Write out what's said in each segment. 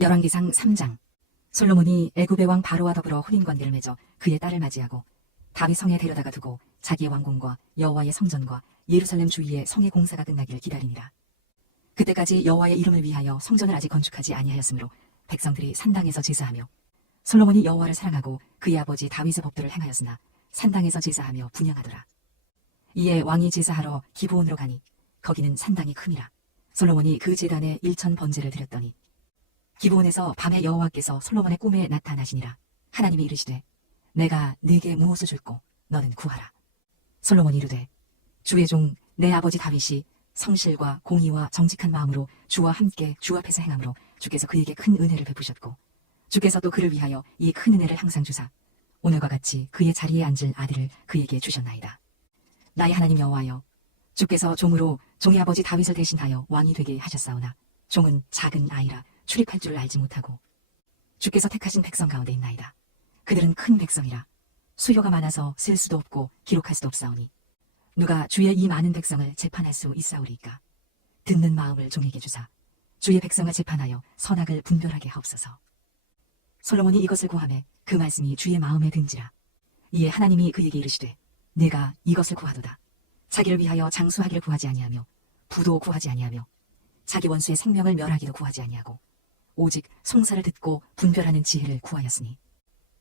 열왕기상 3장. 솔로몬이 애굽의 왕 바로와 더불어 혼인관계를 맺어 그의 딸을 맞이하고 다윗 성에 데려다가 두고 자기의 왕궁과 여호와의 성전과 예루살렘 주위에 성의 공사가 끝나기를 기다리니라. 그때까지 여호와의 이름을 위하여 성전을 아직 건축하지 아니하였으므로 백성들이 산당에서 제사하며, 솔로몬이 여호와를 사랑하고 그의 아버지 다윗의 법도를 행하였으나 산당에서 제사하며 분향하더라. 이에 왕이 제사하러 기브온으로 가니 거기는 산당이 큼이라. 솔로몬이 그 제단에 1천 번제를 드렸더니 기브온에서 밤에 여호와께서 솔로몬의 꿈에 나타나시니라. 하나님이 이르시되 내가 네게 무엇을 줄꼬 너는 구하라. 솔로몬이 이르되 주의 종 내 아버지 다윗이 성실과 공의와 정직한 마음으로 주와 함께 주 앞에서 행함으로 주께서 그에게 큰 은혜를 베푸셨고 주께서 또 그를 위하여 이 큰 은혜를 항상 주사 오늘과 같이 그의 자리에 앉을 아들을 그에게 주셨나이다. 나의 하나님 여호와여, 주께서 종으로 종의 아버지 다윗을 대신하여 왕이 되게 하셨사오나 종은 작은 아이라 출입할 줄을 알지 못하고 주께서 택하신 백성 가운데 있나이다. 그들은 큰 백성이라 수요가 많아서 셀 수도 없고 기록할 수도 없사오니 누가 주의 이 많은 백성을 재판할 수 있사오리이까. 듣는 마음을 종에게 주사 주의 백성을 재판하여 선악을 분별하게 하옵소서. 솔로몬이 이것을 구하매 그 말씀이 주의 마음에 든지라. 이에 하나님이 그에게 이르시되 내가 이것을 구하도다. 자기를 위하여 장수하기를 구하지 아니하며 부도 구하지 아니하며 자기 원수의 생명을 멸하기도 구하지 아니하고 오직 송사를 듣고 분별하는 지혜를 구하였으니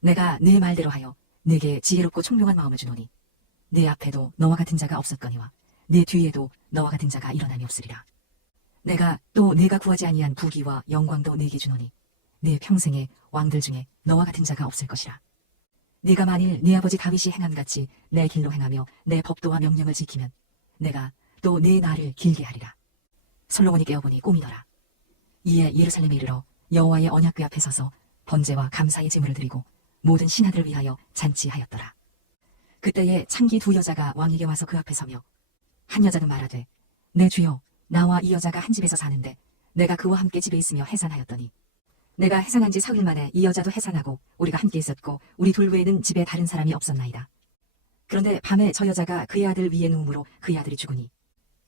내가 네 말대로 하여 네게 지혜롭고 총명한 마음을 주노니 네 앞에도 너와 같은 자가 없었거니와 네 뒤에도 너와 같은 자가 일어남이 없으리라. 내가 또 네가 구하지 아니한 부귀와 영광도 네게 주노니 네 평생에 왕들 중에 너와 같은 자가 없을 것이라. 네가 만일 네 아버지 다윗이 행함같이 내 길로 행하며 내 법도와 명령을 지키면 내가 또 네 날을 길게 하리라. 솔로몬이 깨어보니 꿈이더라. 이에 예루살렘에 이르러 여호와의 언약궤 앞에 서서 번제와 감사의 제물을 드리고 모든 신하들을 위하여 잔치하였더라. 그때에 창기 두 여자가 왕에게 와서 그 앞에 서며 한 여자는 말하되 내 주여, 나와 이 여자가 한 집에서 사는데 내가 그와 함께 집에 있으며 해산하였더니 내가 해산한 지 사흘 만에 이 여자도 해산하고 우리가 함께 있었고 우리 둘 외에는 집에 다른 사람이 없었나이다. 그런데 밤에 저 여자가 그의 아들 위에 누움으로 그의 아들이 죽으니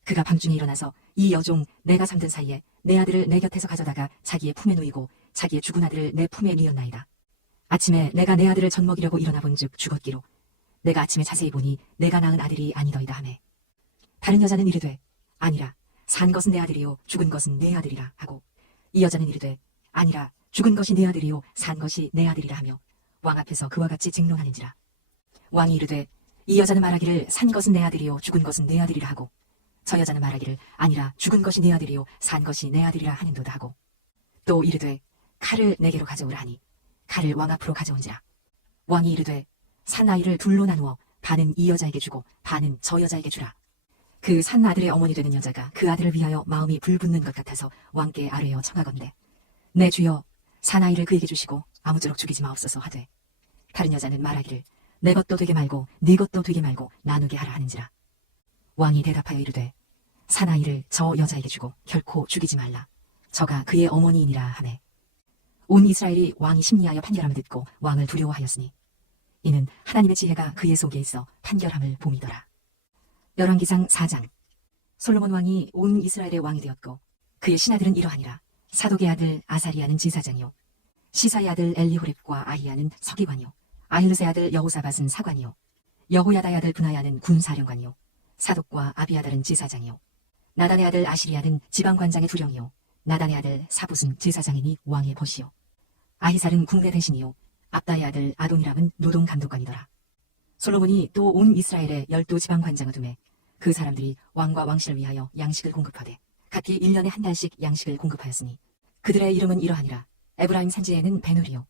그가 밤중에 일어나서 이 여종 내가 잠든 사이에 내 아들을 내 곁에서 가져다가 자기의 품에 누이고 자기의 죽은 아들을 내 품에 누였나이다. 아침에 내가 내 아들을 젖먹이려고 일어나 본즉 죽었기로 내가 아침에 자세히 보니 내가 낳은 아들이 아니더이다 하매, 다른 여자는 이르되 아니라 산 것은 내 아들이요 죽은 것은 내 아들이라 하고, 이 여자는 이르되 아니라 죽은 것이 내 아들이요 산 것이 내 아들이라 하며 왕 앞에서 그와 같이 증론하는지라. 왕이 이르되 이 여자는 말하기를 산 것은 내 아들이요 죽은 것은 내 아들이라 하고, 저 여자는 말하기를 아니라 죽은 것이 내 아들이요 산 것이 내 아들이라 하는도다 하고, 또 이르되 칼을 내게로 가져오라 하니 칼을 왕 앞으로 가져온지라. 왕이 이르되 산 아이를 둘로 나누어 반은 이 여자에게 주고 반은 저 여자에게 주라. 그 산 아들의 어머니 되는 여자가 그 아들을 위하여 마음이 불붙는 것 같아서 왕께 아뢰어 청하건대 내 주여, 산 아이를 그에게 주시고 아무쪼록 죽이지 마옵소서 하되, 다른 여자는 말하기를 내 것도 되게 말고 네 것도 되게 말고 나누게 하라 하는지라. 왕이 대답하여 이르되 산 아이를 저 여자에게 주고 결코 죽이지 말라. 저가 그의 어머니이니라 하매, 온 이스라엘이 왕이 심리하여 판결함을 듣고 왕을 두려워하였으니 이는 하나님의 지혜가 그의 속에 있어 판결함을 봄이더라. 열왕기상 4장. 솔로몬 왕이 온 이스라엘의 왕이 되었고 그의 신하들은 이러하니라. 사독의 아들 아사리아는 제사장이요, 시사의 아들 엘리호렙과 아히야는 서기관이요, 아힐르의 아들 여호사밧은 사관이요, 여호야다의 아들 분하야는 군사령관이요, 사독과 아비아달은 제사장이요, 나단의 아들 아시리아는 지방관장의 두령이요, 나단의 아들 사붓은 제사장이니 왕의 벗이요, 아히살은 국내 대신이요, 압다의 아들 아도니람은 노동감독관이더라. 솔로몬이 또 온 이스라엘에 12지방관장을 두매 그 사람들이 왕과 왕실을 위하여 양식을 공급하되 각기 1년에 한 달씩 양식을 공급하였으니 그들의 이름은 이러하니라. 에브라임 산지에는 베누리요,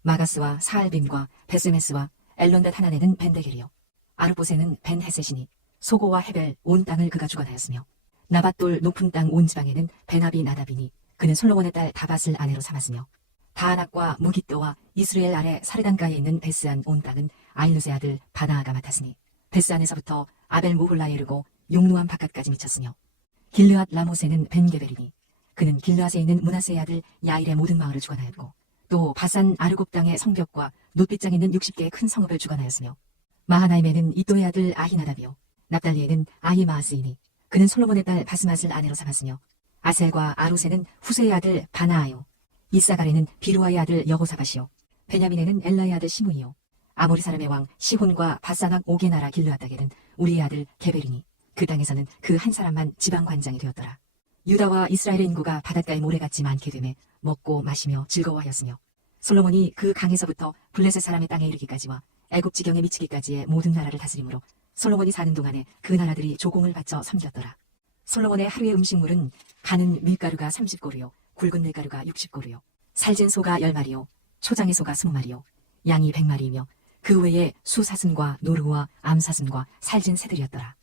마가스와 사알빔과 베스메스와 엘론닷 하난에는 벤데겔이요, 아르봇에는 벤헤셋이니 소고와 헤벨 온 땅을 그가 주관하였으며, 나밧돌 높은 땅 온 지방에는 베나비 나답이니 그는 솔로몬의 딸 다밧을 아내로 삼았으며, 다아낙과 무깃도와 이스라엘 아래 사르단가에 있는 베스안 온 땅은 아일루의 아들 바나아가 맡았으니 베스안에서부터 아벨 모홀라에 이르고 용루암 바깥까지 미쳤으며, 길르앗 라못에는 벤게벨이니 그는 길르앗에 있는 므낫세의 아들 야일의 모든 마을을 주관하였고, 또 바산 아르곱 땅의 성벽과 놋빛장에 있는 60개의 큰 성읍을 주관하였으며, 마하나임에는 이또의 아들 아히나답이요, 납달리에는 아히마아스이니 그는 솔로몬의 딸 바스맛을 아내로 삼았으며, 아셀과 아롯에는 후세의 아들 바나아요, 이사갈에는 비루아의 아들 여호사밧이요 베냐민에는 엘라의 아들 시므이요 아모리 사람의 왕 시혼과 바산 왕 옥의 나라 길르앗 땅에는 우리의 아들 게베리니 그 땅에서는 그 한 사람만 지방 관장이 되었더라. 유다와 이스라엘의 인구가 바닷가에 모래같이 많게 되매 먹고 마시며 즐거워하였으며 솔로몬이 그 강에서부터 블레셋 사람의 땅에 이르기까지와 애굽 지경에 미치기까지의 모든 나라를 다스림으로 솔로몬이 사는 동안에 그 나라들이 조공을 바쳐 섬겼더라. 솔로몬의 하루의 음식물은 가는 밀가루가 30고루요 굵은 밀가루가 60고루요 살진 소가 10마리요 초장의 소가 20마리요 양이 100마리이며 그 외에 수사슴과 노루와 암사슴과 살진 새들이었더라.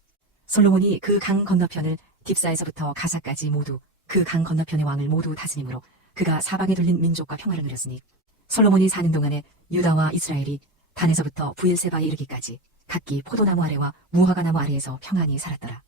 솔로몬이 그 강 건너편을 딥사에서부터 가사까지 모두 그 강 건너편의 왕을 모두 다스림으로 그가 사방에 둘린 민족과 평화를 누렸으니 솔로몬이 사는 동안에 유다와 이스라엘이 단에서부터 부엘세바에 이르기까지 각기 포도나무 아래와 무화과나무 아래에서 평안히 살았더라.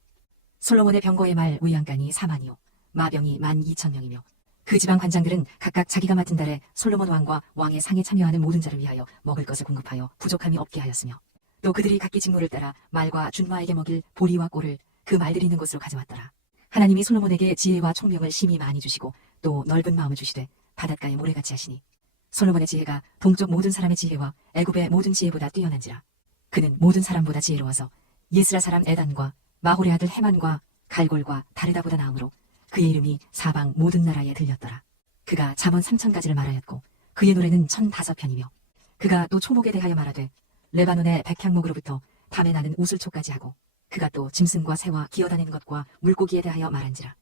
솔로몬의 병거의 말 외양간이 4만이요 마병이 12,000명이며 그 지방 관장들은 각각 자기가 맡은 달에 솔로몬 왕과 왕의 상에 참여하는 모든 자를 위하여 먹을 것을 공급하여 부족함이 없게 하였으며 또 그들이 각기 직무를 따라 말과 준마에게 먹일 보리와 꼴을 그 말들이 있는 곳으로 가져왔더라. 하나님이 솔로몬에게 지혜와 총명을 심히 많이 주시고 또 넓은 마음을 주시되 바닷가에 모래같이 하시니 솔로몬의 지혜가 동쪽 모든 사람의 지혜와 애굽의 모든 지혜보다 뛰어난지라. 그는 모든 사람보다 지혜로워서 예스라 사람 에단과 마홀의 아들 헤만과 갈골과 다르다보다 나음으로 그의 이름이 사방 모든 나라에 들렸더라. 그가 잠언 3,000가지를 말하였고 그의 노래는 1,005편이며 그가 또 초목에 대하여 말하되 레바논의 백향목으로부터 밤에 나는 우슬초까지 하고 그가 또 짐승과 새와 기어다니는 것과 물고기에 대하여 말한지라.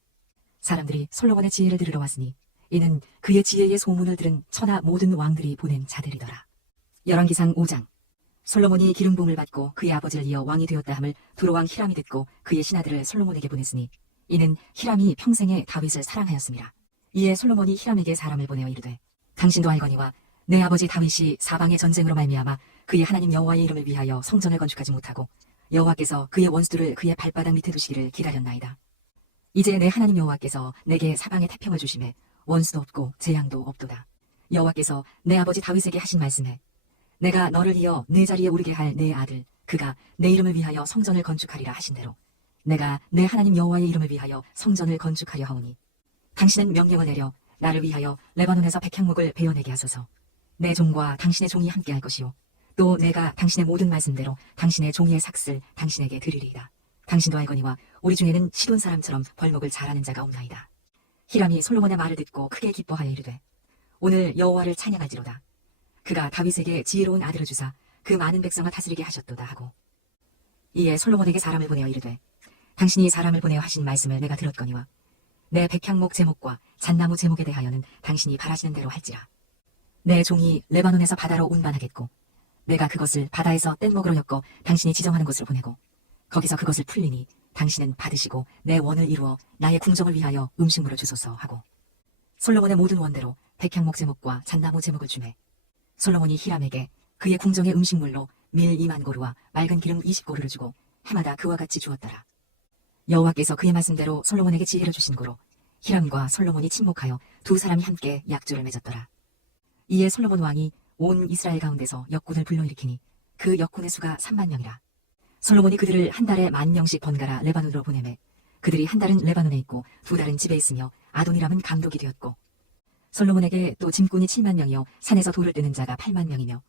사람들이 솔로몬의 지혜를 들으러 왔으니 이는 그의 지혜의 소문을 들은 천하 모든 왕들이 보낸 자들이더라. 열왕기상 5장. 솔로몬이 기름 부음을 받고 그의 아버지를 이어 왕이 되었다 함을 두로왕 히람이 듣고 그의 신하들을 솔로몬에게 보냈으니 이는 히람이 평생에 다윗을 사랑하였습니다. 이에 솔로몬이 히람에게 사람을 보내어 이르되 당신도 알거니와 내 아버지 다윗이 사방의 전쟁으로 말미암아 그의 하나님 여호와의 이름을 위하여 성전을 건축하지 못하고 여호와께서 그의 원수들을 그의 발바닥 밑에 두시기를 기다렸나이다. 이제 내 하나님 여호와께서 내게 사방에 태평을 주심에 원수도 없고 재앙도 없도다. 여호와께서 내 아버지 다윗에게 하신 말씀에 내가 너를 이어 내 자리에 오르게 할 내 아들 그가 내 이름을 위하여 성전을 건축하리라 하신 대로 내가 내 하나님 여호와의 이름을 위하여 성전을 건축하려 하오니 당신은 명령을 내려 나를 위하여 레바논에서 백향목을 베어내게 하소서. 내 종과 당신의 종이 함께 할 것이요 또 내가 당신의 모든 말씀대로 당신의 종이의 삭슬 당신에게 드리리이다. 당신도 알거니와 우리 중에는 시돈 사람처럼 벌목을 잘하는 자가 없나이다. 히람이 솔로몬의 말을 듣고 크게 기뻐하여 이르되 오늘 여호와를 찬양할지로다. 그가 다윗에게 지혜로운 아들을 주사 그 많은 백성을 다스리게 하셨도다 하고 이에 솔로몬에게 사람을 보내어 이르되 당신이 사람을 보내어 하신 말씀을 내가 들었거니와 내 백향목 제목과 잣나무 제목에 대하여는 당신이 바라시는 대로 할지라. 내 종이 레바논에서 바다로 운반하겠고 내가 그것을 바다에서 뗏목으로 엮어 당신이 지정하는 곳으로 보내고 거기서 그것을 풀리니 당신은 받으시고 내 원을 이루어 나의 궁정을 위하여 음식물을 주소서 하고 솔로몬의 모든 원대로 백향목 제목과 잣나무 제목을 주매 솔로몬이 히람에게 그의 궁정의 음식물로 밀 2만 고루와 맑은 기름 20고루를 주고 해마다 그와 같이 주었더라. 여호와께서 그의 말씀대로 솔로몬에게 지혜를 주신 고로 히람과 솔로몬이 친목하여 두 사람이 함께 약조를 맺었더라. 이에 솔로몬 왕이 온 이스라엘 가운데서 역군을 불러일으키니 그 역군의 수가 3만 명이라. 솔로몬이 그들을 한 달에 10,000명씩 번갈아 레바논으로 보내매 그들이 한 달은 레바논에 있고 두 달은 집에 있으며 아도니람은 감독이 되었고 솔로몬에게 또 짐꾼이 7만 명이요 산에서 돌을 뜨는 자가 8만 명이며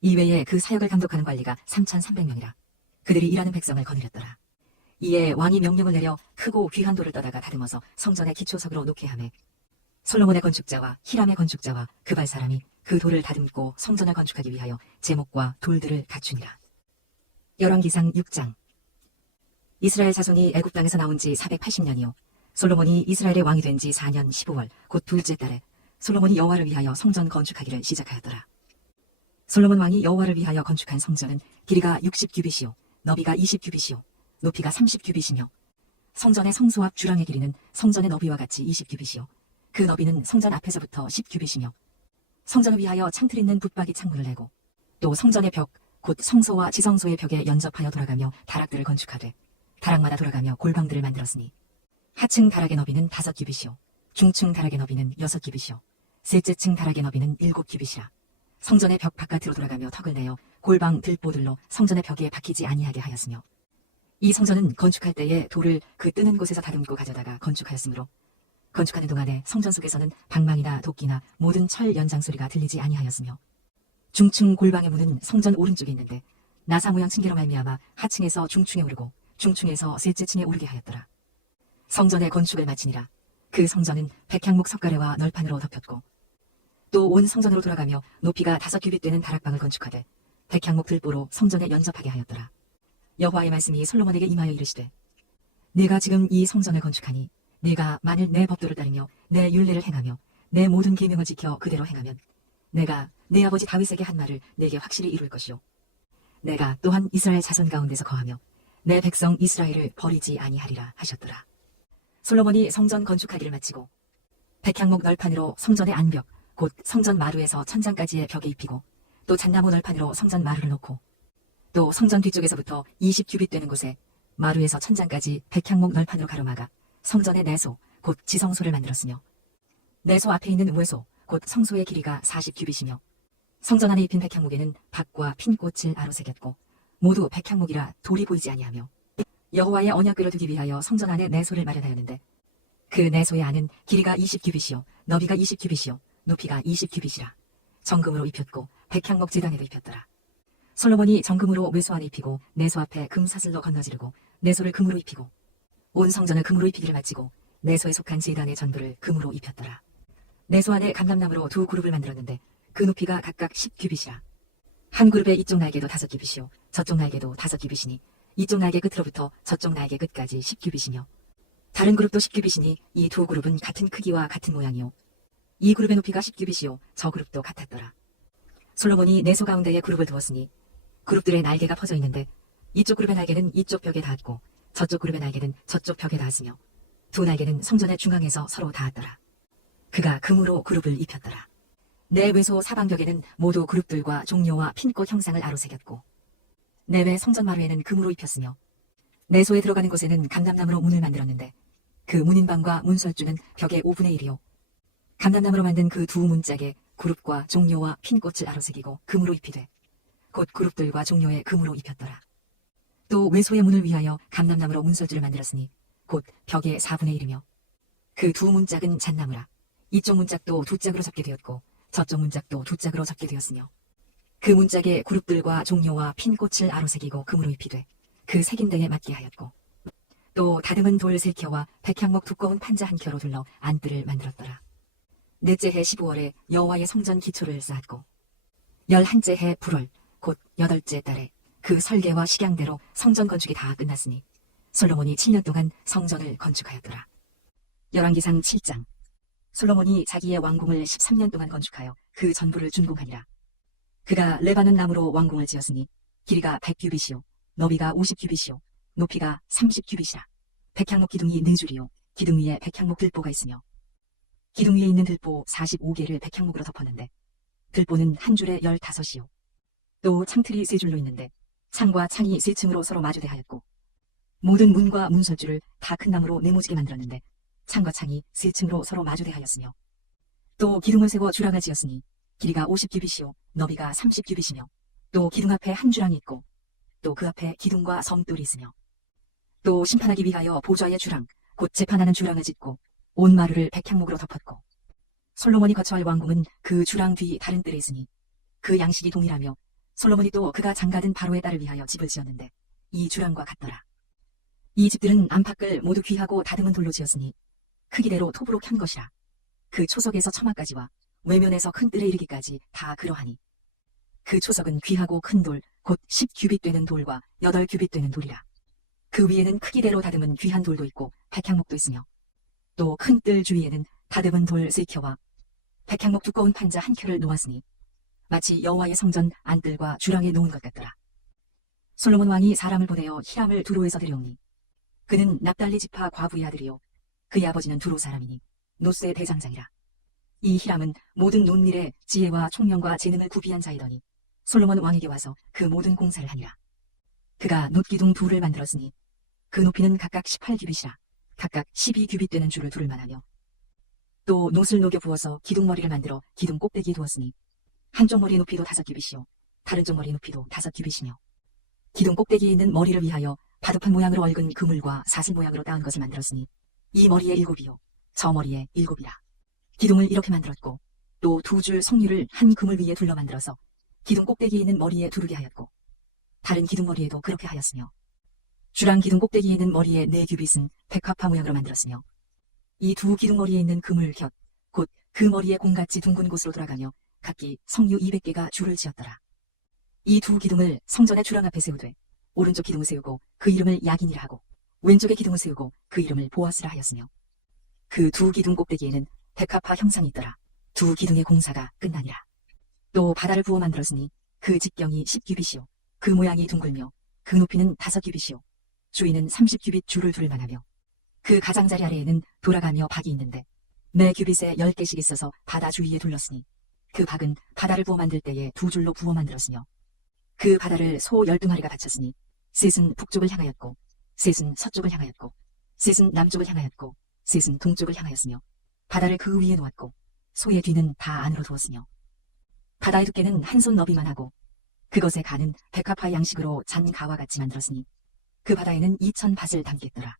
이외에 그 사역을 감독하는 관리가 3,300명이라. 그들이 일하는 백성을 거느렸더라. 이에 왕이 명령을 내려 크고 귀한 돌을 떠다가 다듬어서 성전의 기초석으로 놓게 하매 솔로몬의 건축자와 히람의 건축자와 그발 사람이 그 돌을 다듬고 성전을 건축하기 위하여 제목과 돌들을 갖추니라. 열왕기상 6장. 이스라엘 자손이 애굽 땅에서 나온 지 480년이요 솔로몬이 이스라엘의 왕이 된 지 4년 15월 곧 둘째 달에 솔로몬이 여호와를 위하여 성전 건축하기를 시작하였더라. 솔로몬 왕이 여호와를 위하여 건축한 성전은 길이가 60규빗이요 너비가 20규빗이요 높이가 30규빗이며 성전의 성소 앞 주랑의 길이는 성전의 너비와 같이 20규빗이요 그 너비는 성전 앞에서부터 10규빗이며 성전을 위하여 창틀 있는 붙박이 창문을 내고 또 성전의 벽 곧 성소와 지성소의 벽에 연접하여 돌아가며 다락들을 건축하되 다락마다 돌아가며 골방들을 만들었으니 하층 다락의 너비는 5규빗이요 중층 다락의 너비는 6규빗이요 셋째 층 다락의 너비는 7규빗이라. 성전의 벽 바깥으로 돌아가며 턱을 내어 골방 들보들로 성전의 벽에 박히지 아니하게 하였으며 이 성전은 건축할 때에 돌을 그 뜨는 곳에서 다듬고 가져다가 건축하였으므로 건축하는 동안에 성전 속에서는 방망이나 도끼나 모든 철 연장 소리가 들리지 아니하였으며 중층 골방의 문은 성전 오른쪽에 있는데 나사 모양 층계로 말미암아 하층에서 중층에 오르고 중층에서 셋째 층에 오르게 하였더라. 성전의 건축을 마치니라. 그 성전은 백향목 석가래와 널판으로 덮였고 또 온 성전으로 돌아가며 높이가 5규빗 되는 다락방을 건축하되 백향목 들보로 성전에 연접하게 하였더라. 여호와의 말씀이 솔로몬에게 임하여 이르시되 내가 지금 이 성전을 건축하니 내가 만일 내 법도를 따르며 내 율례를 행하며 내 모든 계명을 지켜 그대로 행하면 내가 내 아버지 다윗에게 한 말을 내게 확실히 이룰 것이요 내가 또한 이스라엘 자손 가운데서 거하며 내 백성 이스라엘을 버리지 아니하리라 하셨더라. 솔로몬이 성전 건축하기를 마치고 백향목 널판으로 성전의 안벽 곧 성전 마루에서 천장까지의 벽에 입히고 또 잣나무 널판으로 성전 마루를 놓고 또 성전 뒤쪽에서부터 20규빗 되는 곳에 마루에서 천장까지 백향목 널판으로 가로막아 성전의 내소 곧 지성소를 만들었으며 내소 앞에 있는 외소 곧 성소의 길이가 40규빗이며 성전 안에 입힌 백향목에는 박과 핀꽃을 아로새겼고 모두 백향목이라 돌이 보이지 아니하며 여호와의 언약궤를 두기 위하여 성전 안에 내소를 마련하였는데 그 내소의 안은 길이가 20규빗이요 너비가 20규빗이요 높이가 20규빗이라 정금으로 입혔고 백향목 제단에도 입혔더라. 솔로몬이 정금으로 외소 안에 입히고 내소 앞에 금사슬로 건너지르고 내소를 금으로 입히고 온 성전을 금으로 입히기를 마치고 내소에 속한 제단의 전부를 금으로 입혔더라. 내소 안에 감람나무로 두 그룹을 만들었는데 그 높이가 각각 10규빗이라 한 그룹의 이쪽 날개도 5규빗이요 저쪽 날개도 5규빗이니 이쪽 날개 끝으로부터 저쪽 날개 끝까지 10규빗이며 다른 그룹도 10규빗이니 이 두 그룹은 같은 크기와 같은 모양이요 이 그룹의 높이가 10규빗이요 저 그룹도 같았더라. 솔로몬이 내소 가운데에 그룹을 두었으니 그룹들의 날개가 퍼져 있는데 이쪽 그룹의 날개는 이쪽 벽에 닿았고 저쪽 그룹의 날개는 저쪽 벽에 닿았으며 두 날개는 성전의 중앙에서 서로 닿았더라. 그가 금으로 그룹을 입혔더라. 내외소 사방벽에는 모두 그룹들과 종려와 핀꽃 형상을 아로새겼고 내외 성전 마루에는 금으로 입혔으며 내소에 들어가는 곳에는 감람나무로 문을 만들었는데 그 문인방과 문설주는 벽의 5분의 1이요 감람나무로 만든 그 두 문짝에 그룹과 종려와 핀꽃을 아로새기고 금으로 입히되 곧 그룹들과 종려에 금으로 입혔더라. 또 외소의 문을 위하여 감람나무로 문설주를 만들었으니 곧 벽의 4분의 1이며 그 두 문짝은 잣나무라 이쪽 문짝도 두 짝으로 접게 되었고 저쪽 문짝도 두 짝으로 접게 되었으며 그 문짝에 그룹들과 종려와 핀꽃을 아로새기고 금으로 입히되 그 색인대에 맞게 하였고 또 다듬은 돌 3켜와 백향목 두꺼운 판자 1켜로 둘러 안뜰을 만들었더라. 넷째 해 15월에 여호와의 성전 기초를 쌓았고 11째 해 불월 곧 8째 달에 그 설계와 식양대로 성전 건축이 다 끝났으니 솔로몬이 7년 동안 성전을 건축하였더라. 열왕기상 7장. 솔로몬이 자기의 왕궁을 13년 동안 건축하여 그 전부를 준공하니라. 그가 레바논 나무로 왕궁을 지었으니 길이가 100규빗이요 너비가 50규빗이요 높이가 30규빗이라. 백향목 기둥이 4줄이요 기둥 위에 백향목 들보가 있으며 기둥 위에 있는 들보 45개를 백향목으로 덮었는데 들보는 한 줄에 15이요 또 창틀이 3줄로 있는데 창과 창이 3층으로 서로 마주대하였고 모든 문과 문설주를 다 큰 나무로 네모지게 만들었는데 창과 창이 3층으로 서로 마주대하였으며 또 기둥을 세워 주랑을 지었으니 길이가 50규빗이요 너비가 30규빗이며 또 기둥 앞에 한 주랑이 있고 또 그 앞에 기둥과 섬돌이 있으며 또 심판하기 위하여 보좌의 주랑 곧 재판하는 주랑을 짓고 온 마루를 백향목으로 덮었고 솔로몬이 거처할 왕궁은 그 주랑 뒤 다른 뜰에 있으니 그 양식이 동일하며 솔로몬이 또 그가 장가든 바로의 딸을 위하여 집을 지었는데 이 주랑과 같더라. 이 집들은 안팎을 모두 귀하고 다듬은 돌로 지었으니 크기대로 톱으로 켠 것이라. 그 초석에서 처마까지와 외면에서 큰 뜰에 이르기까지 다 그러하니 그 초석은 귀하고 큰 돌 곧 10규빗 되는 돌과 8규빗 되는 돌이라. 그 위에는 크기대로 다듬은 귀한 돌도 있고 백향목도 있으며 또 큰 뜰 주위에는 다듬은 돌 3켜와 백향목 두꺼운 판자 1켜를 놓았으니 마치 여호와의 성전 안뜰과 주랑에 놓은 것 같더라. 솔로몬 왕이 사람을 보내어 히람을 두로에서 데려오니 그는 납달리 지파 과부의 아들이요 그의 아버지는 두로 사람이니 노스의 대장장이라. 이 히람은 모든 논일에 지혜와 총명과 재능을 구비한 자이더니 솔로몬 왕에게 와서 그 모든 공사를 하니라. 그가 놋기둥 둘을 만들었으니 그 높이는 각각 18규빗이라. 각각 12규빗 되는 줄을 두를 만하며 또 놋을 녹여 부어서 기둥머리를 만들어 기둥 꼭대기에 두었으니 한쪽 머리 높이도 5규빗이요 다른 쪽 머리 높이도 5규빗이며 기둥 꼭대기에 있는 머리를 위하여 바둑판 모양으로 얽은 그물과 사슬 모양으로 따은 것을 만들었으니 이 머리에 7이요 저 머리에 7이라. 기둥을 이렇게 만들었고 또 2줄 석류를 한 그물 위에 둘러 만들어서 기둥 꼭대기에 있는 머리에 두르게 하였고 다른 기둥 머리에도 그렇게 하였으며 주랑 기둥 꼭대기에 있는 머리에 4규빗은 백합화 모양으로 만들었으며 이 2 기둥 머리에 있는 그물 곁 곧 그 머리에 공같이 둥근 곳으로 돌아가며 각기 석류 200개가 줄을 지었더라. 이 2 기둥을 성전의 주랑 앞에 세우되 오른쪽 기둥을 세우고 그 이름을 야긴이라 하고 왼쪽의 기둥을 세우고 그 이름을 보아스라 하였으며 그 2 기둥 꼭대기에는 백합화 형상이 있더라. 2 기둥의 공사가 끝나니라. 또 바다를 부어 만들었으니 그 직경이 10규빗이요 그 모양이 둥글며 그 높이는 5규빗이요 주위는 30규빗 줄을 둘 만하며 그 가장자리 아래에는 돌아가며 박이 있는데 매 규빗에 10개씩 있어서 바다 주위에 둘렀으니 그 박은 바다를 부어 만들 때에 2줄로 부어 만들었으며 그 바다를 소 12마리가 바쳤으니 셋은 북쪽을 향하였고 셋은 서쪽을 향하였고 셋은 남쪽을 향하였고 셋은 동쪽을 향하였으며 바다를 그 위에 놓았고 소의 뒤는 다 안으로 두었으며 바다의 두께는 한 손 너비만 하고 그것의 간은 백합화 양식으로 잔 가와 같이 만들었으니 그 바다에는 2000밭을 담겠더라.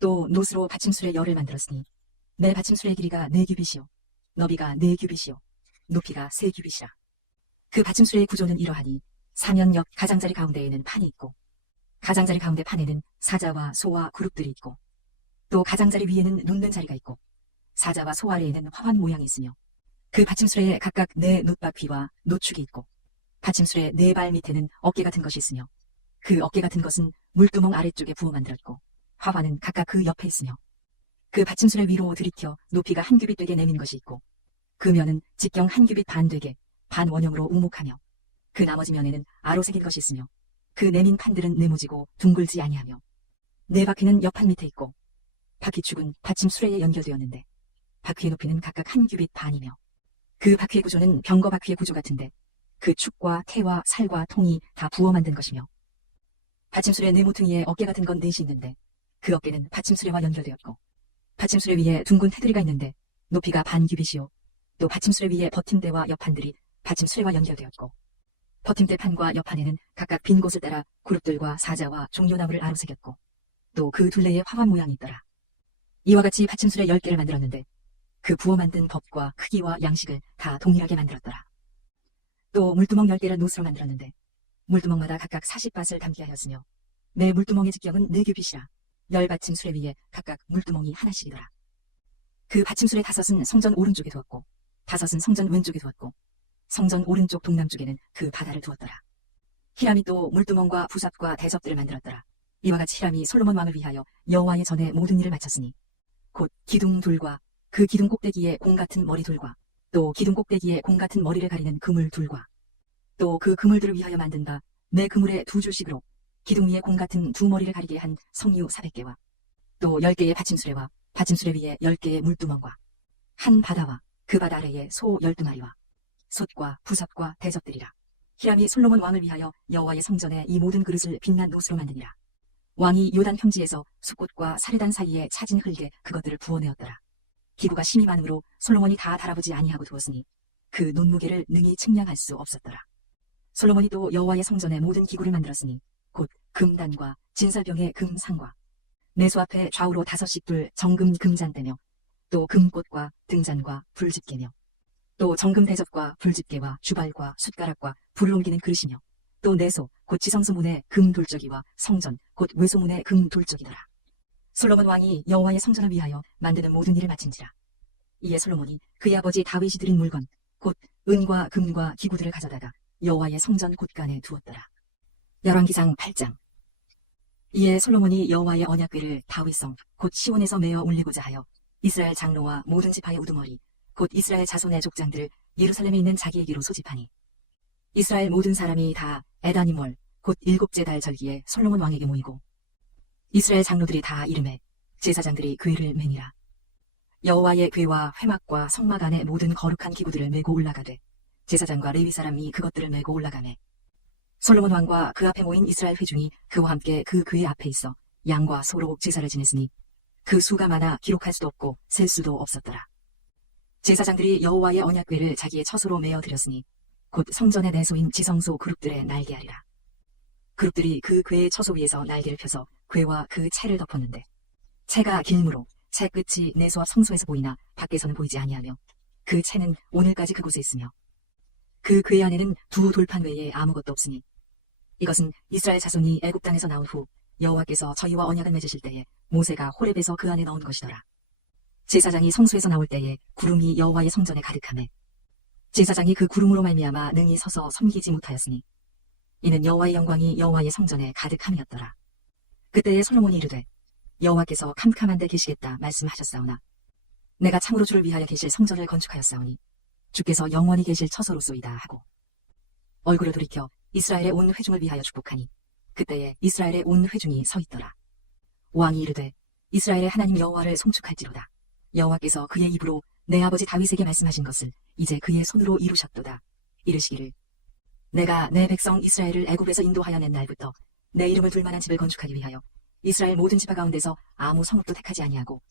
또 노스로 받침술의 열을 만들었으니 매 받침술의 길이가 4규빗이요 너비가 4규빗이요 높이가 3규빗이라. 그 받침술의 구조는 이러하니 사면 옆 가장자리 가운데에는 판이 있고 가장자리 가운데 판에는 사자와 소와 그룹들이 있고 또 가장자리 위에는 눕는 자리가 있고 사자와 소 아래에는 화환 모양이 있으며 그 받침술에 각각 4 놋바퀴와 노축이 있고 받침술의 4발 밑에는 어깨 같은 것이 있으며 그 어깨 같은 것은 물두멍 아래쪽에 부어 만들었고 화환은 각각 그 옆에 있으며 그 받침술의 위로 들이켜 높이가 1규빗 되게 내민 것이 있고 그 면은 직경 1규빗 반 되게 반 원형으로 우목하며 그 나머지 면에는 아로 새긴 것이 있으며 그 내민 판들은 네모지고 둥글지 아니하며 4바퀴는 옆판 밑에 있고 바퀴축은 받침 수레에 연결되었는데 바퀴의 높이는 각각 1규빗 반이며 그 바퀴의 구조는 병거 바퀴의 구조 같은데 그 축과 태와 살과 통이 다 부어 만든 것이며 받침술의 네모퉁이에 어깨 같은 건 4이 있는데 그 어깨는 받침수레와 연결되었고 받침수레 위에 둥근 테두리가 있는데 높이가 반 규빗이요 또 받침수레 위에 버팀대와 옆판들이 받침수레와 연결되었고 버팀대 판과 옆판에는 각각 빈 곳을 따라 그룹들과 사자와 종려나무를 아로새겼고 또 그 둘레에 화환 모양이 있더라. 이와 같이 받침수레 10개를 만들었는데 그 부어 만든 법과 크기와 양식을 다 동일하게 만들었더라. 또 물두멍 10개를 노스로 만들었는데 물두멍마다 각각 40밭을 담게 하였으며 매 물두멍의 직경은 4규빗이라 10받침수레 위에 각각 물두멍이 하나씩이더라. 그 받침수레 5은 성전 오른쪽에 두었고 5은 성전 왼쪽에 두었고 성전 오른쪽 동남쪽에는 그 바다를 두었더라. 히람이 또 물두멍과 부삽과 대접들을 만들었더라. 이와 같이 히람이 솔로몬 왕을 위하여 여호와의 전에 모든 일을 마쳤으니 곧 기둥 둘과 그 기둥 꼭대기에 공 같은 머리 둘과 또 기둥 꼭대기에 공 같은 머리를 가리는 그물 둘과 또 그 그물들을 위하여 만든 바 매 그물에 2줄씩으로 기둥 위에 공 같은 2 머리를 가리게 한 석류 400개와 또 10개의 받침수레와 받침수레 위에 10개의 물두멍과 한 바다와 그 바다 아래에 소 12마리와 솥과 부삽과 대접들이라. 히람이 솔로몬 왕을 위하여 여호와의 성전에 이 모든 그릇을 빛난 노스로 만드니라. 왕이 요단 평지에서 숫꽃과 사르단 사이에 차진 흙에 그것들을 부어내었더라. 기구가 심이 많으므로 솔로몬이 다 달아보지 아니하고 두었으니 그 논무게를 능히 측량할 수 없었더라. 솔로몬이 또 여호와의 성전에 모든 기구를 만들었으니 곧 금단과 진설병의 금상과 내수 앞에 좌우로 5씩 둘 정금 금잔대며 또 금꽃과 등잔과 불집게며 또 정금 대접과 불집게와 주발과 숟가락과 불을 옮기는 그릇이며 또 내소 곧 지성소 문의 금 돌적이와 성전 곧 외소 문의 금 돌적이더라. 솔로몬 왕이 여호와의 성전을 위하여 만드는 모든 일을 마친지라. 이에 솔로몬이 그의 아버지 다윗이 드린 물건 곧 은과 금과 기구들을 가져다가 여호와의 성전 곳간에 두었더라. 열왕기상 8장. 이에 솔로몬이 여호와의 언약궤를 다윗성 곧 시온에서 메어 올리고자 하여 이스라엘 장로와 모든 지파의 우두머리 곧 이스라엘 자손의 족장들을 예루살렘에 있는 자기에게로 소집하니 이스라엘 모든 사람이 다 에다님월 곧 7째 달 절기에 솔로몬 왕에게 모이고 이스라엘 장로들이 다 이름에 제사장들이 궤를 매니라. 여호와의 궤와 회막과 성막 안에 모든 거룩한 기구들을 메고 올라가되 제사장과 레위 사람이 그것들을 메고 올라가매 솔로몬 왕과 그 앞에 모인 이스라엘 회중이 그와 함께 그 궤 앞에 있어 양과 소로 제사를 지냈으니 그 수가 많아 기록할 수도 없고 셀 수도 없었더라. 제사장들이 여호와의 언약궤를 자기의 처소로 메어 드렸으니 곧 성전의 내소인 지성소 그룹들의 날개하리라. 그룹들이 그 궤의 처소 위에서 날개를 펴서 궤와 그 채를 덮었는데 채가 길므로 채 끝이 내수와 성소에서 보이나 밖에서는 보이지 아니하며 그 채는 오늘까지 그곳에 있으며 그 궤 안에는 두 돌판 외에 아무것도 없으니 이것은 이스라엘 자손이 애굽 땅에서 나온 후 여호와께서 저희와 언약을 맺으실 때에 모세가 호렙에서 그 안에 넣은 것이더라. 제사장이 성소에서 나올 때에 구름이 여호와의 성전에 가득하매 제사장이 그 구름으로 말미암아 능히 서서 섬기지 못하였으니 이는 여호와의 영광이 여호와의 성전에 가득함이었더라. 그때에 솔로몬이 이르되 여호와께서 캄캄한 데 계시겠다 말씀하셨사오나 내가 참으로 주를 위하여 계실 성전을 건축하였사오니 주께서 영원히 계실 처소로소이다 하고 얼굴을 돌이켜 이스라엘의 온 회중을 위하여 축복하니 그때에 이스라엘의 온 회중이 서 있더라. 왕이 이르되 이스라엘의 하나님 여호와를 송축할지로다. 여호와께서 그의 입으로 내 아버지 다윗에게 말씀하신 것을 이제 그의 손으로 이루셨도다. 이르시기를 내가 내 백성 이스라엘을 애굽에서 인도하여 낸 날부터 내 이름을 둘 만한 집을 건축하기 위하여 이스라엘 모든 지파 가운데서 아무 성읍도 택하지 아니하고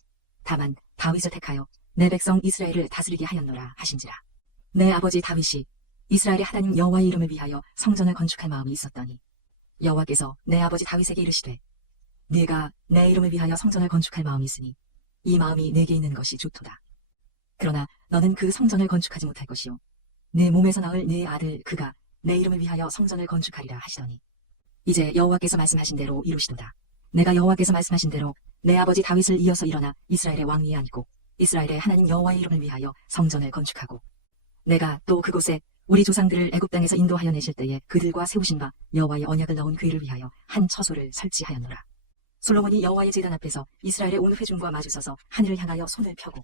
다만 다윗을 택하여 내 백성 이스라엘을 다스리게 하였노라 하신지라. 내 아버지 다윗이 이스라엘의 하나님 여호와의 이름을 위하여 성전을 건축할 마음이 있었더니 여호와께서 내 아버지 다윗에게 이르시되 네가 내 이름을 위하여 성전을 건축할 마음이 있으니 이 마음이 내게 있는 것이 좋도다. 그러나 너는 그 성전을 건축하지 못할 것이요 네 몸에서 나올 네 아들 그가 내 이름을 위하여 성전을 건축하리라 하시더니 이제 여호와께서 말씀하신 대로 이루시도다. 내가 여호와께서 말씀하신 대로 내 아버지 다윗을 이어서 일어나 이스라엘의 왕 위에 앉고 이스라엘의 하나님 여호와의 이름을 위하여 성전을 건축하고 내가 또 그곳에 우리 조상들을 애굽 땅에서 인도하여 내실 때에 그들과 세우신 바 여호와의 언약을 넣은 궤를 위하여 한 처소를 설치하였노라. 솔로몬이 여호와의 제단 앞에서 이스라엘의 온 회중과 마주서서 하늘을 향하여 손을 펴고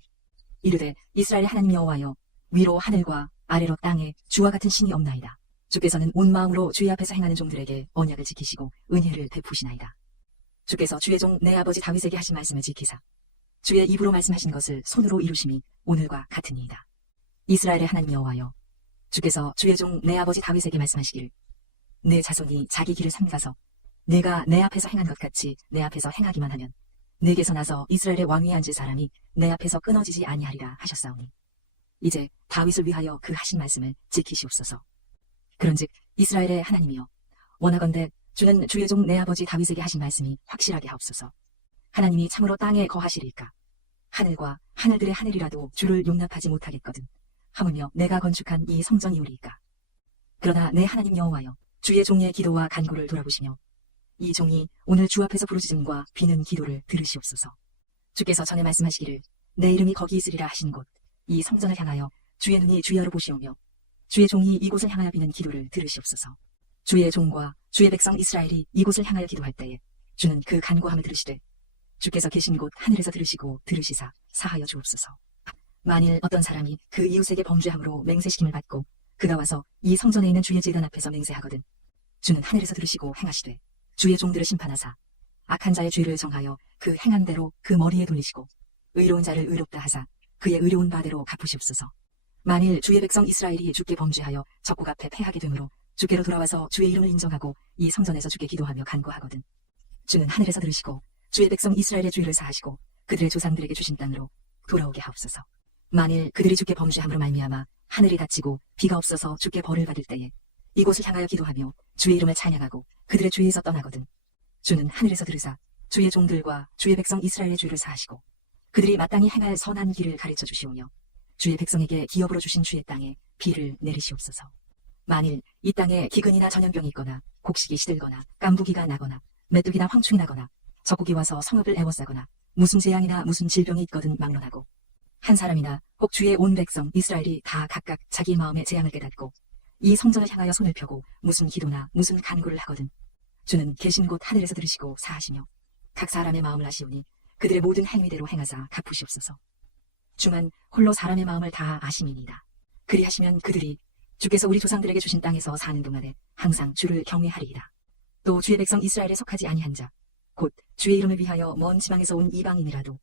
이르되 이스라엘의 하나님 여호와여 위로 하늘과 아래로 땅에 주와 같은 신이 없나이다. 주께서는 온 마음으로 주의 앞에서 행하는 종들에게 언약을 지키시고 은혜를 베푸시나이다. 주께서 주의 종 내 아버지 다윗에게 하신 말씀을 지키사 주의 입으로 말씀하신 것을 손으로 이루심이 오늘과 같으니이다. 이스라엘의 하나님 여호와여 주께서 주의 종 내 아버지 다윗에게 말씀하시기를 내 자손이 자기 길을 삼가서 내가 내 앞에서 행한 것 같이 내 앞에서 행하기만 하면 내게서 나서 이스라엘의 왕위에 앉을 사람이 내 앞에서 끊어지지 아니하리라 하셨사오니 이제 다윗을 위하여 그 하신 말씀을 지키시옵소서. 그런즉 이스라엘의 하나님이여 원하건대 주는 주의 종 내 아버지 다윗에게 하신 말씀이 확실하게 하옵소서. 하나님이 참으로 땅에 거하시리까? 하늘과 하늘들의 하늘이라도 주를 용납하지 못하겠거든. 하물며 내가 건축한 이 성전이오리이까? 그러나 내 하나님 여호와여 주의 종의 기도와 간구를 돌아보시며 이 종이 오늘 주 앞에서 부르짖음과 비는 기도를 들으시옵소서. 주께서 전에 말씀하시기를 내 이름이 거기 있으리라 하신 곳 이 성전을 향하여 주의 눈이 주야로 보시오며 주의 종이 이곳을 향하여 비는 기도를 들으시옵소서. 주의 종과 주의 백성 이스라엘이 이곳을 향하여 기도할 때에 주는 그 간구함을 들으시되 주께서 계신 곳 하늘에서 들으시고 들으시사 사하여 주옵소서. 만일 어떤 사람이 그 이웃에게 범죄함으로 맹세시킴을 받고 그가 와서 이 성전에 있는 주의 제단 앞에서 맹세하거든 주는 하늘에서 들으시고 행하시되 주의 종들을 심판하사 악한 자의 죄를 정하여 그 행한 대로 그 머리에 돌리시고 의로운 자를 의롭다 하사 그의 의로운 바대로 갚으시옵소서. 만일 주의 백성 이스라엘이 주께 범죄하여 적국 앞에 패하게 되므로 주께로 돌아와서 주의 이름을 인정하고 이 성전에서 주께 기도하며 간구하거든 주는 하늘에서 들으시고 주의 백성 이스라엘의 죄를 사하시고 그들의 조상들에게 주신 땅으로 돌아오게 하옵소서. 만일 그들이 주께 범죄함으로 말미암아 하늘이 닫히고 비가 없어서 주께 벌을 받을 때에 이곳을 향하여 기도하며 주의 이름을 찬양하고 그들의 죄에서 떠나거든 주는 하늘에서 들으사 주의 종들과 주의 백성 이스라엘의 죄를 사하시고 그들이 마땅히 행할 선한 길을 가르쳐 주시오며 주의 백성에게 기업으로 주신 주의 땅에 비를 내리시옵소서. 만일 이 땅에 기근이나 전염병이 있거나 곡식이 시들거나 깐부기가 나거나 메뚜기나 황충이 나거나 적국이 와서 성읍을 애워싸거나 무슨 재앙이나 무슨 질병이 있거든 막론하고 한 사람이나 혹 주의 온 백성 이스라엘이 다 각각 자기 마음의 재앙을 깨닫고 이 성전을 향하여 손을 펴고 무슨 기도나 무슨 간구를 하거든 주는 계신 곳 하늘에서 들으시고 사하시며 각 사람의 마음을 아시오니 그들의 모든 행위대로 행하사 갚으시옵소서. 주만 홀로 사람의 마음을 다 아심이니이다. 그리하시면 그들이 주께서 우리 조상들에게 주신 땅에서 사는 동안에 항상 주를 경외하리이다. 또 주의 백성 이스라엘에 속하지 아니한 자 곧 주의 이름을 위하여 먼 지방에서 온 이방인이라도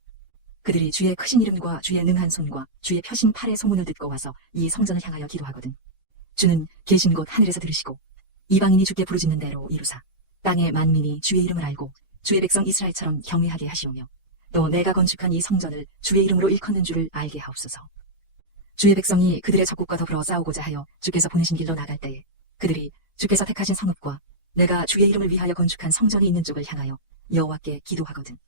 그들이 주의 크신 이름과 주의 능한 손과 주의 펴신 팔의 소문을 듣고 와서 이 성전을 향하여 기도하거든 주는 계신 곳 하늘에서 들으시고 이방인이 주께 부르짖는 대로 이루사 땅의 만민이 주의 이름을 알고 주의 백성 이스라엘처럼 경외하게 하시오며 또 내가 건축한 이 성전을 주의 이름으로 일컫는 줄을 알게 하옵소서. 주의 백성이 그들의 적국과 더불어 싸우고자 하여 주께서 보내신 길로 나갈 때에 그들이 주께서 택하신 성읍과 내가 주의 이름을 위하여 건축한 성전이 있는 쪽을 향하여 여호와께 기도하거든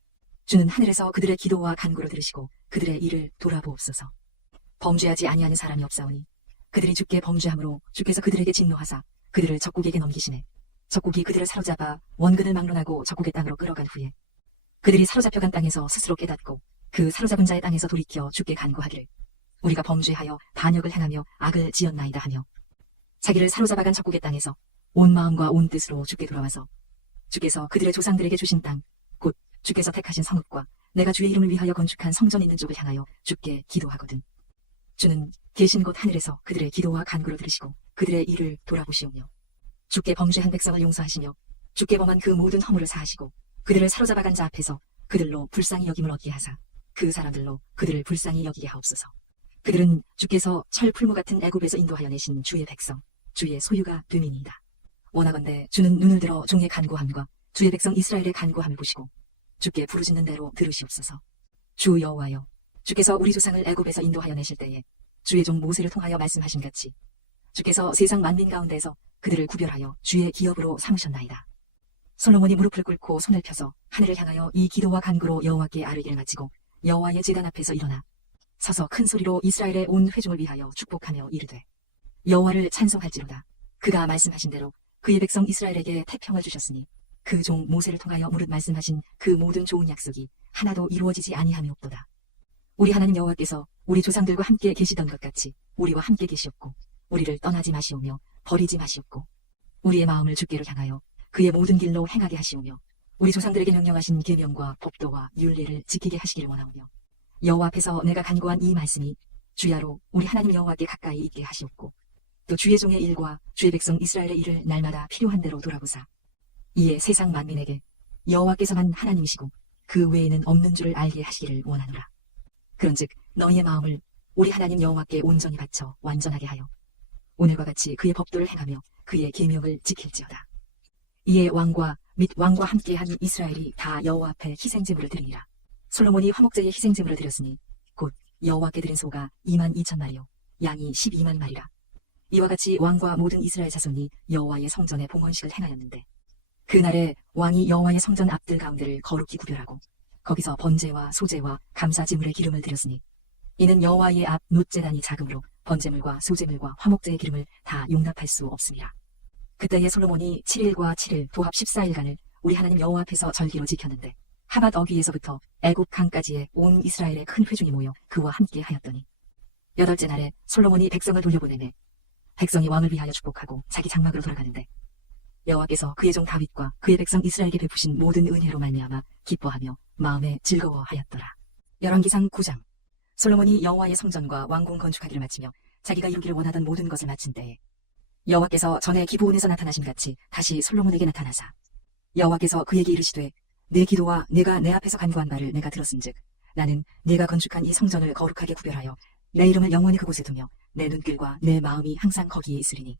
주는 하늘에서 그들의 기도와 간구를 들으시고 그들의 일을 돌아보옵소서. 범죄하지 아니하는 사람이 없사오니 그들이 주께 범죄함으로 주께서 그들에게 진노하사 그들을 적국에게 넘기시네. 적국이 그들을 사로잡아 원근을 막론하고 적국의 땅으로 끌어간 후에 그들이 사로잡혀간 땅에서 스스로 깨닫고 그 사로잡은 자의 땅에서 돌이켜 주께 간구하기를 우리가 범죄하여 반역을 행하며 악을 지었나이다 하며 자기를 사로잡아간 적국의 땅에서 온 마음과 온 뜻으로 주께 돌아와서 주께서 그들의 조상들에게 주신 땅 곧 주께서 택하신 성읍과 내가 주의 이름을 위하여 건축한 성전 있는 쪽을 향하여 주께 기도하거든. 주는 계신 곳 하늘에서 그들의 기도와 간구를 들으시고 그들의 일을 돌아보시오며 주께 범죄한 백성을 용서하시며 주께 범한 그 모든 허물을 사하시고 그들을 사로잡아간 자 앞에서 그들로 불쌍히 여김을 얻게 하사 그 사람들로 그들을 불쌍히 여기게 하옵소서. 그들은 주께서 철 풀무 같은 애굽에서 인도하여 내신 주의 백성 주의 소유가 됨이니이다. 원하건대 주는 눈을 들어 종의 간구함과 주의 백성 이스라엘의 간구함을 보시고 주께 부르짖는 대로 들으시옵소서. 주 여호와여, 주께서 우리 조상을 애굽에서 인도하여 내실 때에 주의 종 모세를 통하여 말씀하신 같이 주께서 세상 만민 가운데서 그들을 구별하여 주의 기업으로 삼으셨나이다. 솔로몬이 무릎을 꿇고 손을 펴서 하늘을 향하여 이 기도와 간구로 여호와께 아뢰기를 마치고 여호와의 제단 앞에서 일어나 서서 큰 소리로 이스라엘의 온 회중을 위하여 축복하며 이르되 여호와를 찬송할지로다. 그가 말씀하신 대로 그의 백성 이스라엘에게 태평을 주셨으니 그 종 모세를 통하여 무릇 말씀하신 그 모든 좋은 약속이 하나도 이루어지지 아니함이 없도다. 우리 하나님 여호와께서 우리 조상들과 함께 계시던 것 같이 우리와 함께 계시옵고 우리를 떠나지 마시오며 버리지 마시옵고 우리의 마음을 주께로 향하여 그의 모든 길로 행하게 하시오며 우리 조상들에게 명령하신 계명과 법도와 율례를 지키게 하시기를 원하오며 여호와 앞에서 내가 간구한 이 말씀이 주야로 우리 하나님 여호와께 가까이 있게 하시옵고 또 주의 종의 일과 주의 백성 이스라엘의 일을 날마다 필요한 대로 돌아보사 이에 세상 만민에게 여호와께서만 하나님이시고 그 외에는 없는 줄을 알게 하시기를 원하노라. 그런즉 너희의 마음을 우리 하나님 여호와께 온전히 바쳐 완전하게 하여 오늘과 같이 그의 법도를 행하며 그의 계명을 지킬지어다. 이에 왕과 및 왕과 함께한 이스라엘이 다 여호와 앞에 희생제물을 드리니라. 솔로몬이 화목제의 희생제물을 드렸으니 곧 여호와께 드린 소가 22,000마리요 양이 12만 마리라. 이와 같이 왕과 모든 이스라엘 자손이 여호와의 성전에 봉헌식을 행하였는데 그날에 왕이 여호와의 성전 앞들 가운데를 거룩히 구별하고 거기서 번제와 소제와 감사제물의 기름을 드렸으니 이는 여호와의 앞 놋제단이 작으므로 번제물과 소제물과 화목제의 기름을 다 용납할 수 없습니다. 그때에 솔로몬이 7일과 7일 도합 14일간을 우리 하나님 여호와 앞에서 절기로 지켰는데 하맛 어귀에서부터 애굽 강까지의 온 이스라엘의 큰 회중이 모여 그와 함께 하였더니 8째 날에 솔로몬이 백성을 돌려보내매 백성이 왕을 위하여 축복하고 자기 장막으로 돌아가는데 여호와께서 그의 종 다윗과 그의 백성 이스라엘에게 베푸신 모든 은혜로 말미암아 기뻐하며 마음에 즐거워하였더라. 열왕기상 9장. 솔로몬이 여호와의 성전과 왕궁 건축하기를 마치며 자기가 이루기를 원하던 모든 것을 마친 때에 여호와께서 전에 기브온에서 나타나신 같이 다시 솔로몬에게 나타나사 여호와께서 그에게 이르시되 내 기도와 내가 내 앞에서 간구한 바를 내가 들었은즉 나는 네가 건축한 이 성전을 거룩하게 구별하여 내 이름을 영원히 그곳에 두며 내 눈길과 내 마음이 항상 거기에 있으리니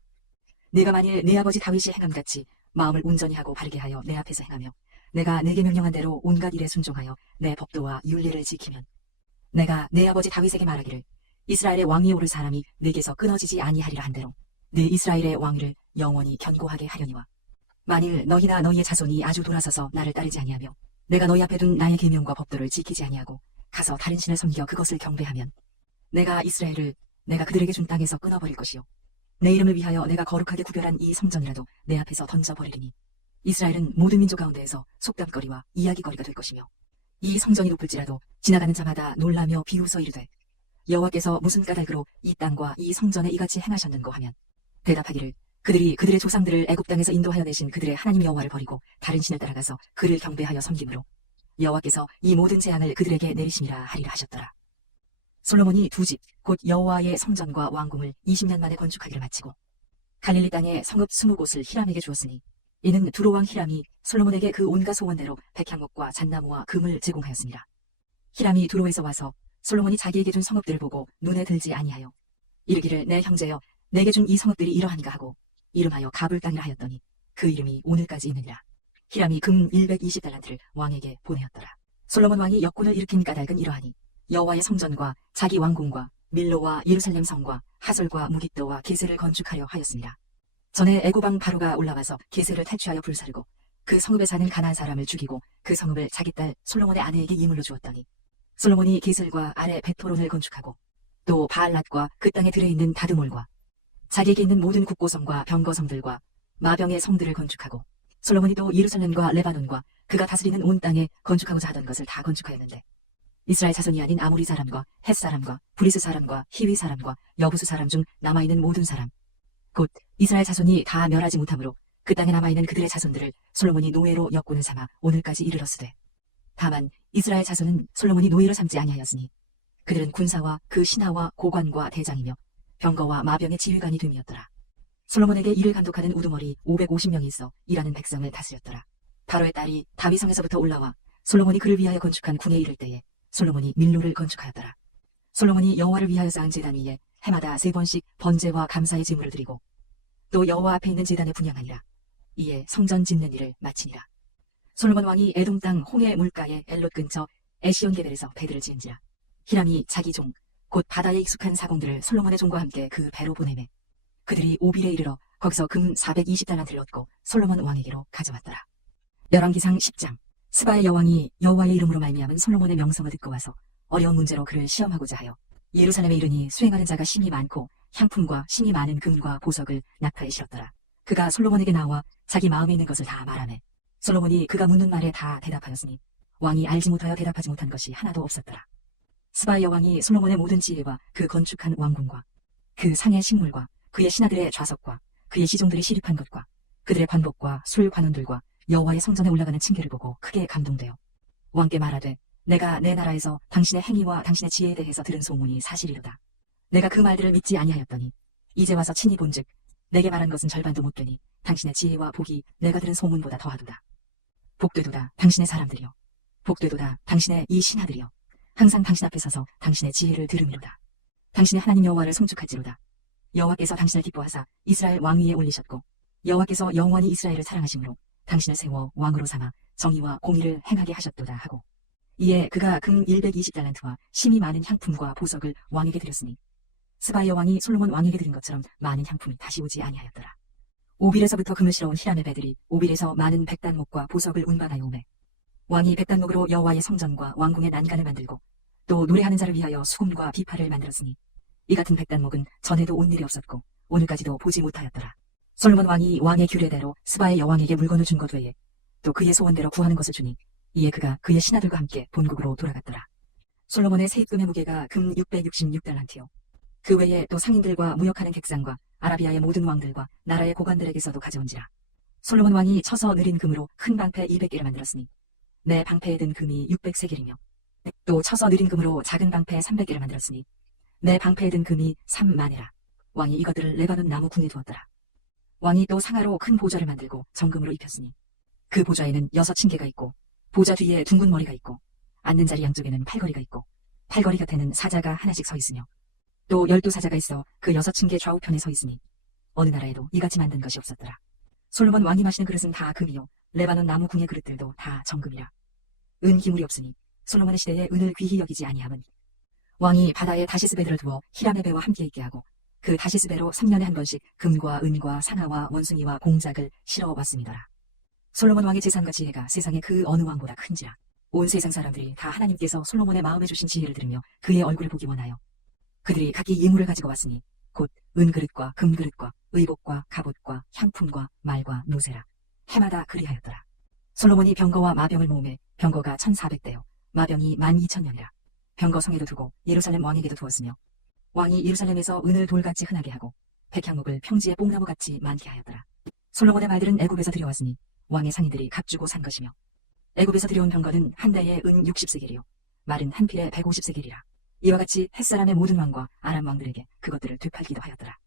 네가 만일 내 아버지 다윗이 행함같이 마음을 온전히 하고 바르게 하여 내 앞에서 행하며 내가 내게 명령한 대로 온갖 일에 순종하여 내 법도와 율례를 지키면 내가 내 아버지 다윗에게 말하기를 이스라엘의 왕이 오를 사람이 내게서 끊어지지 아니하리라 한 대로 내 이스라엘의 왕위를 영원히 견고하게 하려니와 만일 너희나 너희의 자손이 아주 돌아서서 나를 따르지 아니하며 내가 너희 앞에 둔 나의 계명과 법도를 지키지 아니하고 가서 다른 신을 섬겨 그것을 경배하면 내가 이스라엘을 내가 그들에게 준 땅에서 끊어버릴 것이요 내 이름을 위하여 내가 거룩하게 구별한 이 성전이라도 내 앞에서 던져버리리니 이스라엘은 모든 민족 가운데에서 속담거리와 이야기거리가 될 것이며 이 성전이 높을지라도 지나가는 자마다 놀라며 비웃어 이르되 여호와께서 무슨 까닭으로 이 땅과 이 성전에 이같이 행하셨는고 하면 대답하기를 그들이 그들의 조상들을 애굽 땅에서 인도하여 내신 그들의 하나님 여호와를 버리고 다른 신을 따라가서 그를 경배하여 섬김으로 여호와께서 이 모든 재앙을 그들에게 내리심이라 하리라 하셨더라. 솔로몬이 두 집 곧 여호와의 성전과 왕궁을 20년 만에 건축하기를 마치고 갈릴리 땅에 성읍 20곳을 히람에게 주었으니 이는 두로 왕 히람이 솔로몬에게 그 온갖 소원대로 백향목과 잣나무와 금을 제공하였습니다. 히람이 두로에서 와서 솔로몬이 자기에게 준 성읍들을 보고 눈에 들지 아니하여 이르기를 내 형제여 내게 준 이 성읍들이 이러한가 하고 이름하여 가불 땅이라 하였더니 그 이름이 오늘까지 있느니라. 히람이 금 120달란트를 왕에게 보내었더라. 솔로몬 왕이 역군을 일으킨 까닭은 이러하니 여호와의 성전과 자기 왕궁과 밀로와 예루살렘 성과 하솔과 무깃도와 게셀을 건축하려 하였습니다. 전에 애굽 왕 바로가 올라와서 게셀을 탈취하여 불사르고 그 성읍에 사는 가나안 사람을 죽이고 그 성읍을 자기 딸 솔로몬의 아내에게 이물로 주었더니 솔로몬이 게슬과 아래 베토론을 건축하고 또 바알랏과 그 땅에 들어있는 다드몰과 자기에게 있는 모든 국고성과 병거성들과 마병의 성들을 건축하고 솔로몬이 또 예루살렘과 레바논과 그가 다스리는 온 땅에 건축하고자 하던 것을 다 건축하였는데 이스라엘 자손이 아닌 아모리 사람과 헷 사람과 브리스 사람과 히위 사람과 여부수 사람 중 남아있는 모든 사람 곧 이스라엘 자손이 다 멸하지 못하므로 그 땅에 남아있는 그들의 자손들을 솔로몬이 노예로 역군을 삼아 오늘까지 이르렀으되 다만 이스라엘 자손은 솔로몬이 노예로 삼지 아니하였으니 그들은 군사와 그 신하와 고관과 대장이며 병거와 마병의 지휘관이 됨이었더라. 솔로몬에게 이를 감독하는 우두머리 550명이 있어 일하는 백성을 다스렸더라. 바로의 딸이 다윗성에서부터 올라와 솔로몬이 그를 위하여 건축한 궁에 이를 때에 솔로몬이 밀로를 건축하였더라. 솔로몬이 여호와를 위하여 쌓은 제단 위에 해마다 3번씩 번제와 감사의 제물을 드리고 또 여호와 앞에 있는 제단에 분향하니라. 이에 성전 짓는 일을 마치니라. 솔로몬 왕이 에돔 땅 홍해 물가의 엘롯 근처 에시온게벨에서 배들을 지은지라. 히람이 자기 종 곧 바다에 익숙한 사공들을 솔로몬의 종과 함께 그 배로 보내매 그들이 오빌에 이르러 거기서 금 420달란트를 얻고 솔로몬 왕에게로 가져왔더라. 열왕기상 10장. 스바의 여왕이 여호와의 이름으로 말미암은 솔로몬의 명성을 듣고 와서 어려운 문제로 그를 시험하고자 하여 예루살렘에 이르니 수행하는 자가 심이 많고 향품과 심이 많은 금과 보석을 낙타에 실었더라. 그가 솔로몬에게 나와 자기 마음에 있는 것을 다 말하매 솔로몬이 그가 묻는 말에 다 대답하였으니 왕이 알지 못하여 대답하지 못한 것이 하나도 없었더라. 스바의 여왕이 솔로몬의 모든 지혜와 그 건축한 왕궁과 그 상의 식물과 그의 신하들의 좌석과 그의 시종들이 시립한 것과 그들의 관복과 술 관원들과 여호와의 성전에 올라가는 층계를 보고 크게 감동되어 왕께 말하되 내가 내 나라에서 당신의 행위와 당신의 지혜에 대해서 들은 소문이 사실이로다. 내가 그 말들을 믿지 아니하였더니 이제 와서 친히 본즉 내게 말한 것은 절반도 못 되니 당신의 지혜와 복이 내가 들은 소문보다 더하도다. 복되도다 당신의 사람들이여, 복되도다 당신의 이 신하들이여, 항상 당신 앞에 서서 당신의 지혜를 들음이로다. 당신의 하나님 여호와를 송축할지로다. 여호와께서 당신을 기뻐하사 이스라엘 왕위에 올리셨고 여호와께서 영원히 이스라엘을 사랑하심으로 당신을 세워 왕으로 삼아 정의와 공의를 행하게 하셨도다 하고 이에 그가 금 120달란트와 심이 많은 향품과 보석을 왕에게 드렸으니 스바의 여왕이 솔로몬 왕에게 드린 것처럼 많은 향품이 다시 오지 아니하였더라. 오빌에서부터 금을 실어온 히람의 배들이 오빌에서 많은 백단목과 보석을 운반하여 오매 왕이 백단목으로 여호와의 성전과 왕궁의 난간을 만들고 또 노래하는 자를 위하여 수금과 비파를 만들었으니 이 같은 백단목은 전에도 온 일이 없었고 오늘까지도 보지 못하였더라. 솔로몬 왕이 왕의 규례대로 스바의 여왕에게 물건을 준 것 외에 또 그의 소원대로 구하는 것을 주니 이에 그가 그의 신하들과 함께 본국으로 돌아갔더라. 솔로몬의 세입금의 무게가 금 666달란트요. 그 외에 또 상인들과 무역하는 객상과 아라비아의 모든 왕들과 나라의 고관들에게서도 가져온지라. 솔로몬 왕이 쳐서 느린 금으로 큰 방패 200개를 만들었으니 내 방패에 든 금이 600세겔이며 또 쳐서 느린 금으로 작은 방패 300개를 만들었으니 내 방패에 든 금이 3만이라. 왕이 이것들을 레바논 나무 궁에 두었더라. 왕이 또 상하로 큰 보좌를 만들고 정금으로 입혔으니 그 보좌에는 6층계가 있고 보좌 뒤에 둥근 머리가 있고 앉는 자리 양쪽에는 팔걸이가 있고 팔걸이 곁에는 사자가 하나씩 서 있으며 또 12사자가 있어 그 6층계 좌우편에 서 있으니 어느 나라에도 이같이 만든 것이 없었더라. 솔로몬 왕이 마시는 그릇은 다 금이요 레바논 나무 궁의 그릇들도 다 정금이라. 은 기물이 없으니 솔로몬의 시대에 은을 귀히 여기지 아니함은 왕이 바다에 다시스 배들을 두어 히람의 배와 함께 있게 하고 그 다시스 배로 3년에 한 번씩 금과 은과 상아와 원숭이와 공작을 실어 왔음이더라. 솔로몬 왕의 재산과 지혜가 세상의 그 어느 왕보다 큰지라. 온 세상 사람들이 다 하나님께서 솔로몬의 마음에 주신 지혜를 들으며 그의 얼굴을 보기 원하여 그들이 각기 예물을 가지고 왔으니 곧 은그릇과 금그릇과 의복과 갑옷과 향품과 말과 노새라. 해마다 그리하였더라. 솔로몬이 병거와 마병을 모으매 병거가 1400대요 마병이 12,000명이라. 병거 성에도 두고 예루살렘 왕에게도 두었으며 왕이 예루살렘에서 은을 돌같이 흔하게 하고 백향목을 평지의 뽕나무같이 많게 하였더라. 솔로몬의 말들은 애굽에서 들여왔으니 왕의 상인들이 값주고 산 것이며 애굽에서 들여온 병거는 한 대에 은 60세겔이요 말은 한 필에 150세겔이라. 이와 같이 햇사람의 모든 왕과 아람 왕들에게 그것들을 되팔기도 하였더라.